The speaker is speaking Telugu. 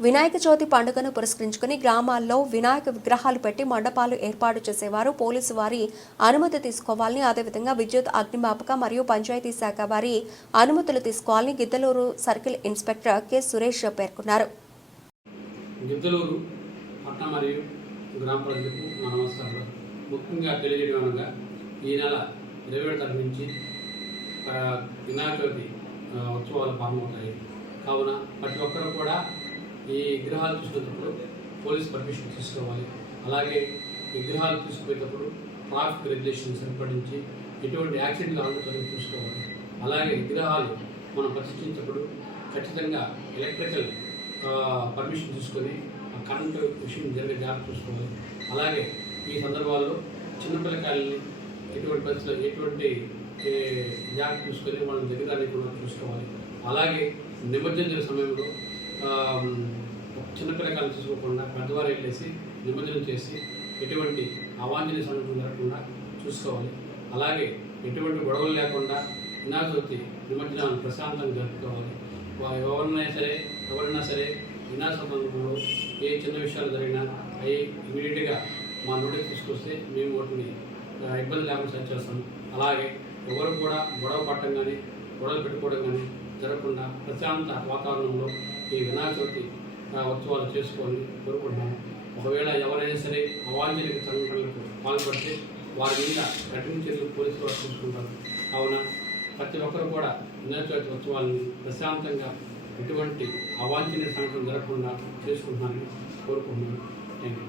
వినాయక చవితి పండుగను పురస్కరించుకుని గ్రామాల్లో వినాయక విగ్రహాలు పెట్టి మండపాలు ఏర్పాటు చేసేవారు. పోలీసు వారి అనుమతి తీసుకోవాలని అదేవిధంగా విద్యుత్ అగ్నిమాపక మరియు పంచాయతీ శాఖ వారి అనుమతులు తీసుకోవాలని Giddalur circle inspector K. Suresh పేర్కొన్నారు. గిద్దలూరు పట్టణ మరియు గ్రామ ప్రజలకు నమస్కారాలు. ముఖ్యంగా తెలియజేయడం అనగా ఈ నెల ఇరవై ఏడు తారీఖు నుంచి వినాయక చవితి ఉత్సవాలు ప్రారంభమవుతాయి కావున ప్రతి ఒక్కరు కూడా ఈ విగ్రహాలు తీసుకునేటప్పుడు పోలీస్ పర్మిషన్ తీసుకోవాలి. అలాగే విగ్రహాలు తీసుకుపోయేటప్పుడు ట్రాఫిక్ రెగ్యులేషన్స్ సరిపడించి ఎటువంటి యాక్సిడెంట్ కాకుండా చూసుకోవాలి. అలాగే విగ్రహాలు మనం ప్రతిష్ఠించినప్పుడు ఖచ్చితంగా ఎలక్ట్రికల్ పర్మిషన్ తీసుకొని ఆ కరెంటు విషయం జరిగే జాగ్రత్త చూసుకోవాలి. అలాగే ఈ సందర్భాల్లో చిన్నపిల్లకాయలని ఎటువంటి పరిస్థితుల్లో ఎటువంటి జాగ్రత్త చూసుకొని వాళ్ళని దగ్గర కూడా చూసుకోవాలి. అలాగే నిమజ్జన సమయంలో చిన్నపిల్లకాయలు చూసుకోకుండా పెద్దవారు వెళ్ళేసి నిమజ్జనం చేసి ఎటువంటి అవాంఛనీయ సంఘటనలు జరగకుండా చూసుకోవాలి. అలాగే ఎటువంటి గొడవలు లేకుండా వినాయక చవితి నిమజ్జనాన్ని ప్రశాంతంగా జరుపుకోవాలి. ఎవరైనా ఎవరినైనా సరే ఎవరైనా సరే వినాశ సందర్భంలో ఏ చిన్న విషయాలు జరిగినా అవి ఇమీడియట్గా మా నోటికి తీసుకొస్తే మేము వాటిని ఇబ్బంది లేకుండా సరి చేస్తాం అలాగే ఎవరు కూడా గొడవ పట్టడం కానీ గొడవలు పెట్టుకోవడం కానీ జరగకుండా ప్రశాంత వాతావరణంలో ఈ వినాయక చవితి ఆ, ఉత్సవాలు చేసుకొని కోరుకుంటున్నాను. ఒకవేళ ఎవరైనా సరే అవాంఛనిక సంఘటనలకు పాల్పడితే వారి మీద కఠిన చర్యలు పోలీసులు వారు తీసుకుంటారు. కావున ప్రతి ఒక్కరు కూడా వినాయక చవితి ఉత్సవాలని ప్రశాంతంగా ఎటువంటి అవాంఛనీయ సంఘటన జరగకుండా చేసుకుంటున్నానని కోరుకుంటున్నాను. Thank you